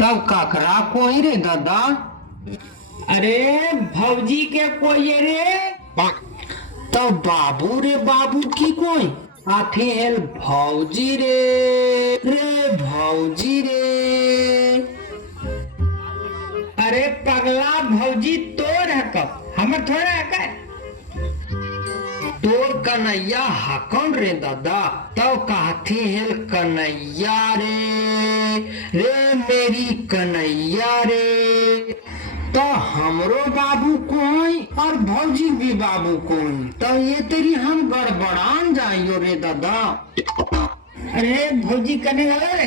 तब काकरा कोई रे दादा? अरे भौजी के कोई रे। तब बाबू रे बाबू की कोई? आथे हेल भौजी रे भौजी रे। अरे पगला भौजी तोर है कब, हमर थोड़ा है का? तोर कन्हैया हकन रे दादा। तब कहती है कन्हैया रे मेरी कन्हैया रे। तो हमरो बाबू कोई और भौजी भी बाबू कोई, तो ये तेरी हम गड़बड़ान जाइयो रे दादा। अरे भौजी कने गए रे?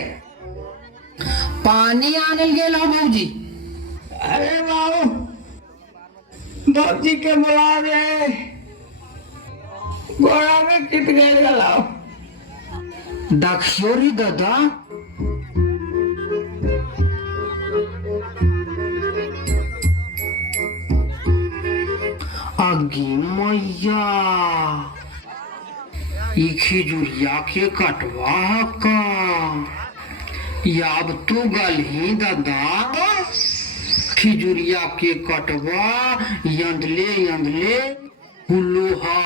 पानी आने गेला भौजी। अरे बाबू भौजी के बुला दे, गोड़ा में कित गए गलाओ। दखियो रे दादा। अगी मैया, ई खिजुरिया के कटवा का याब तू गल ही दादा। खिजुरिया के कटवा यंदले हुल्लू है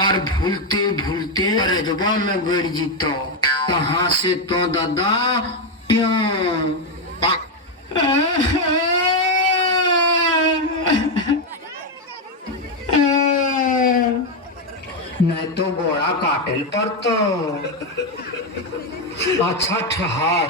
और भूलते भूलते रजबा में गड़ जीतो। कहाँ से तो दादा प्यों नहीं तो गोड़ा काटेल पर तो अच्छा ठहर।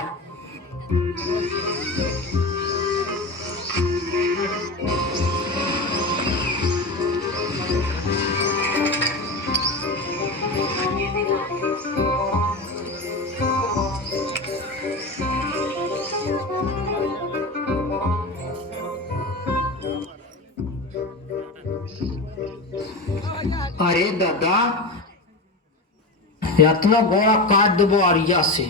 अरे दादा इतना गोड़ा काट देबो अरिया से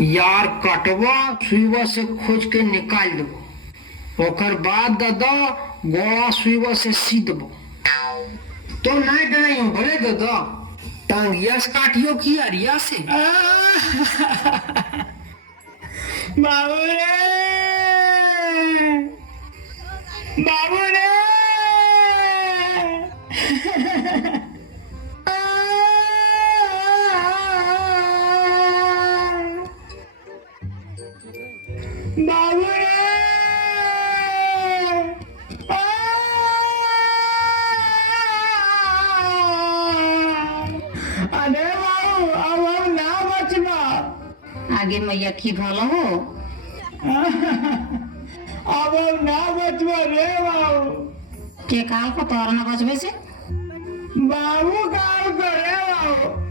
यार, कटवा सुईवा से खोज के निकाल देबो। ओकर बाद दादा गोड़ा सुईवा से सी देबो। तो नहीं डराइयो भले दादा, टांगिया से काटियो की अरिया से। बाबू रे बाबू रे। बाबू रे। अरे बाबू अब हम ना बचना। आगे मैया की भलो हो। अब हम ना बचबा रे बाबू। के काल को तोर न बचबे से? बाबू काल करे बाबू।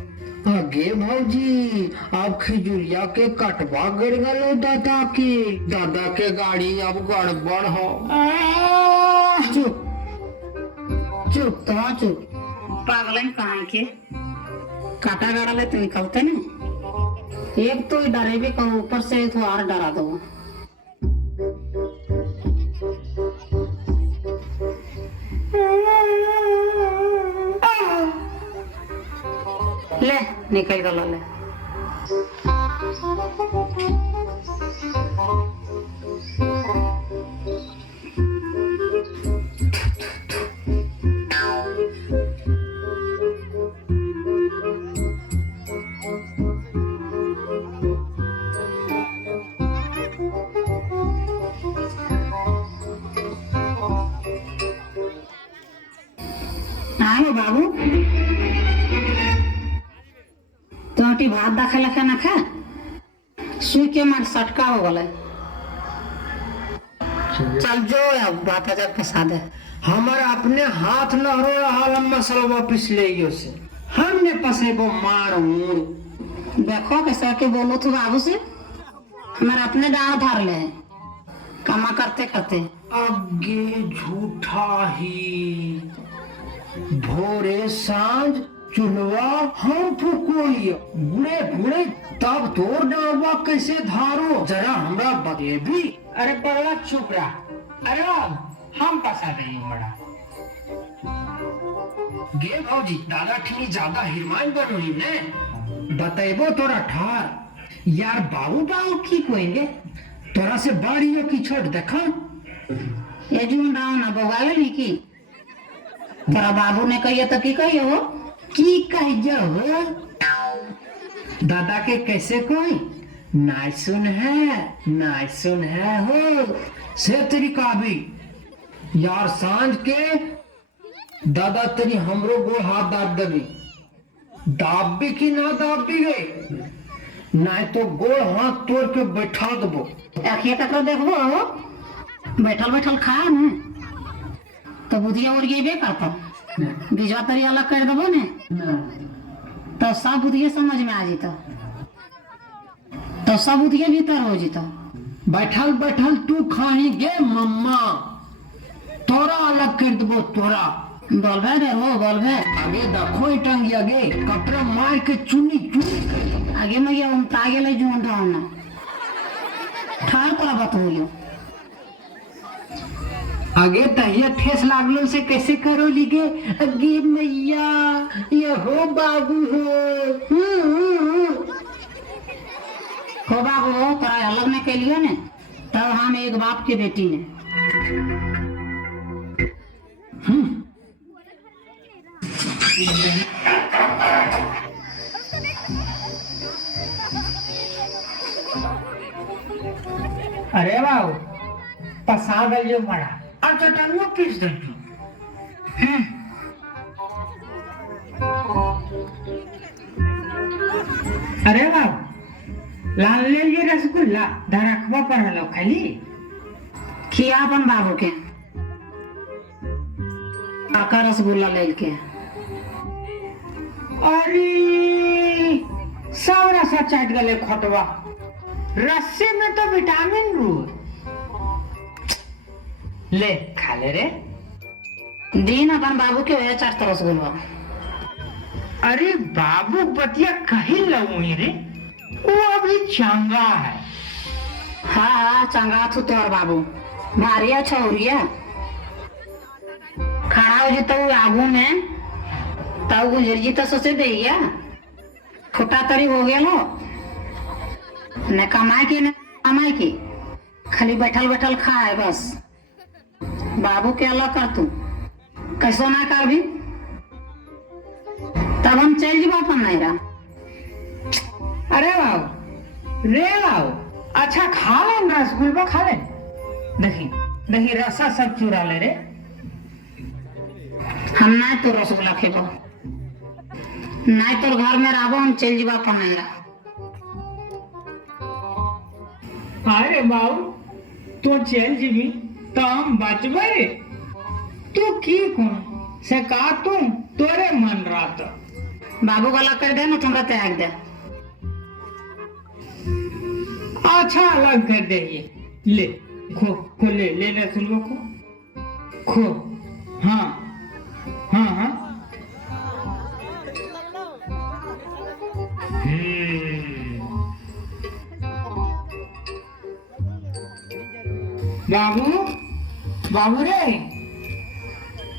अगे भौजी अब खिजुरिया के कटवा गिर गलो दादा के गाड़ी अब गड़बड़ हो। चुप चुप तो चुप। पागलन कहाँ के काटा गाड़ा ले तो निकलते ना। एक तो डरे भी कहो, ऊपर से तो और डरा दो। ले निकल गलो ले। आओ बाबू तोटी भात दाखा लखा ना खा सुई के मार सटका हो गले। चल जो अब बात जब फंसा दे। हमारा अपने हाथ न हो रहा मसलवा पिछले से हमने पसेबो मार मूर। देखो कैसा के बोलो तू बाबू से। हमारे अपने डांव धार ले कमा करते करते। आगे झूठा ही भोरे सांझ चुलवा हम फुकोइयो बुढ़े बुढ़े तब तोड़ डालवा कैसे धारो जरा हमरा बते भी। अरे पगला चुप रहा। अरे हम पसा देंगे बड़ा। गे भौजी दादा ठीक ज्यादा हिरमान बनोही ने। बतेबो तोरा ठार यार बाबू बाबू की कोएंगे तोरा से बड़ी हो की छोट देखा ये जीवन राव ना बवाले नहीं की तोरा बाबू ने कहिए तो की कहिए हो की कहिए हो दादा के कैसे कोई नाय सुन है हो से तेरी काबी यार सांझ के दादा तेरी हमरो गोड़ हाथ दाब देबी दाबी की ना दाबी गई नहीं तो गोड़ हाथ तोड़ के बैठा देबो अखिए तक देखबो बैठल बैठल खा न तो बुधिया और ये करता बीजवा तरी अलग कर देबो ने तो सब बुधिया समझ में आ जीता तो सब बुधिया भीतर हो जीता बैठल बैठल तू खाही गे मम्मा तोरा अलग कर देबो तोरा बोलबे रे हो बोलबे आगे देखो टंगी आगे कपड़ा मार के चुनी चुनी कर आगे में ये उमता गेले जुन ढावना ठार तोरा बतइयो आगे तहिया ठेस लागलो से कैसे करो लिगे अगे मैया ये हो बाबू हो बाबू तोरा अलग में के लियो ने तब हम एक बाप के बेटी ने अरे बाबू पसा गल जो मरा अब चटनियों पीस दो अरे बाबू लाल ले लिए रसगुल्ला दरखबा पर हलो खाली खिया अपन बाबू के आका रसगुल्ला ले के अरे सब रसा चाट गले खोटवा रस्से में तो विटामिन रू ले खा ले रे दिन अपन बाबू के वजह चार रसगुल्ला अरे बाबू बतिया कहीं लगूंगी रे वो अभी चंगा है हाँ चंगा थू तोर बाबू मारिया छौरिया खड़ा हो जीतो आगू में तब गुजर जी तो सोचे दैया खोटा तरी हो गया लो न कमाए की न कमाए की खाली बैठल बैठल खाए बस बाबू के अलग कर तू कैसो ना कर भी तब हम चल जीवा अपन नहीं रहा अरे बाबू रे बाबू अच्छा खा ले रसगुल्ला खा ले देखी देखी रसा सब चुरा ले रे हम नहीं तो रसगुल्ला खेबो नहीं तो घर में रहबो हम चल जीवा अपन नहीं रहा अरे बाबू तो चल जीवी तो हम बचबे रे तू की कौन से का तू तोरे मन रहा तो बाबू को अलग कर दे ना तुमरा त्याग दे अच्छा अलग कर दे ये ले खो ले ले रसगुल्ला खो हाँ हाँ हाँ बाबू बाबू रे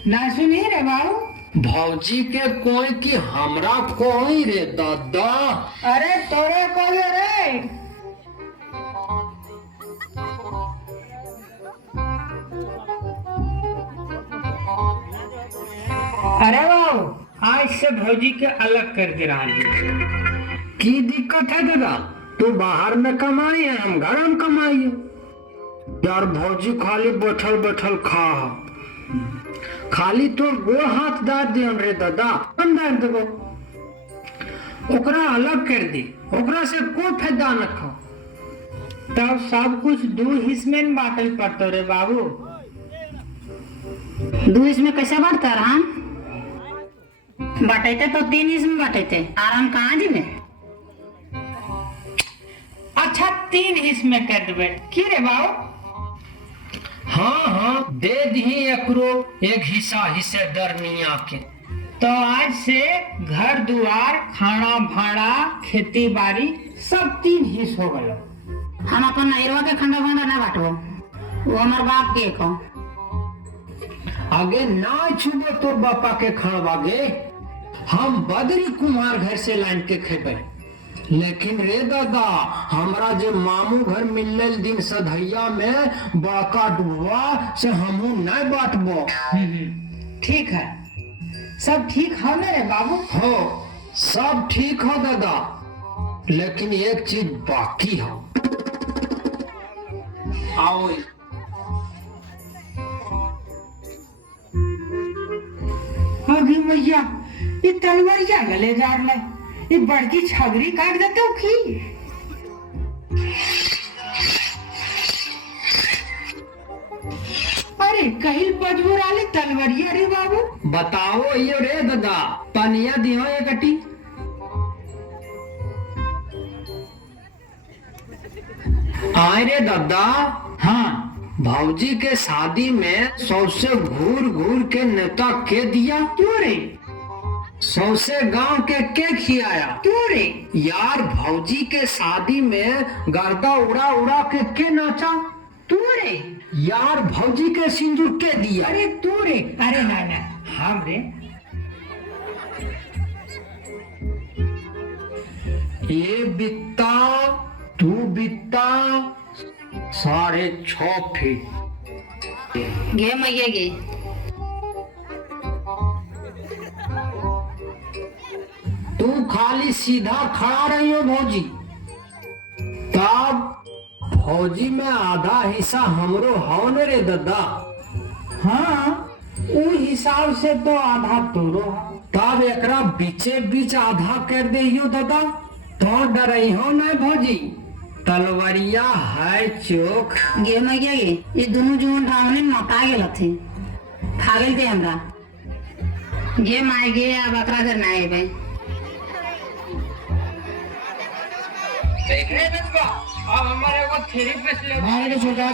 ना सुनी रे बाबू भौजी के कोई की हमरा कोई रे दादा अरे तोरे कोई रे अरे बाबू आज से भौजी के अलग कर दे रहा की दिक्कत है दादा तू बाहर में कमाई है हम घर में कमाई यार भौजी खाली बैठल बैठल खा खाली तो गो हाथ दाद दे रे दादा हम दाद देबो ओकरा अलग कर दी ओकरा से कोई फायदा न खा तब सब कुछ दो हिस्से में बांटल पड़तो रे बाबू दो इसमें कैसे बांटता राम बांटते तो तीन इसमें बांटते आराम कहाँ जी में अच्छा तीन हिस्से में कर देबे की रे बाबू हाँ हाँ दे दी एकरो एक हिस्सा हिस्सेदार निया के तो आज से घर दुआर खाना भाड़ा खेती बाड़ी सब तीन हिस्स हो गलो हम अपन नैरवा के खंडा खंडा ना बांटो वो हमार बाप के को आगे ना छुबो तोर बापा के खावा गे हम बद्री कुमार घर से लाइन के खेबे। लेकिन रे दादा, हमरा जे मामू घर मिलल दिन सधैया में बड़का डुबा से हमू नहीं बाटबो। ठीक है, सब ठीक है ना रे बाबू? हो, सब ठीक हो दादा, लेकिन एक चीज बाकी हो। आओ। अभी मैया ये तलवारिया गले जा रहा है, ये बड़की छगरी काट देते हो की? अरे कहीं पजबूर आले तलवारिया रे बाबू। बताओ ये रे दादा, पनिया दियो ये कटी। आए रे दादा। हाँ, भौजी के शादी में सौसे घूर घूर के नेता के दिया? तू रे। सौसे गांव के खियाया? तू रे। यार भौजी के शादी में गर्दा उड़ा उड़ा के नाचा? तू रे। यार भौजी के सिंदूर के दिया? अरे तू रे। अरे ना ना, हम रे। ये बित्ता, तू बित्ता, 6.5 फीट। गे मैया गे। तू खाली सीधा खड़ा रही हो भौजी, तब भौजी में आधा हिस्सा हमरो हो न रे दादा। हाँ, उ हिसाब से तो आधा तोरो हो। तब एकरा बीचे बीच आधा कर दे दादा, तो डरई हो न भौजी। तलवरिया है चोक। गे मैया गे, ये दोनों जुवन ढावने मोटा गेल थे, खा गेल थे हमरा। गे माय गे, अब अकरा घर ना आए भाई। अब हमारे को थेरेपी पे ले। छोटा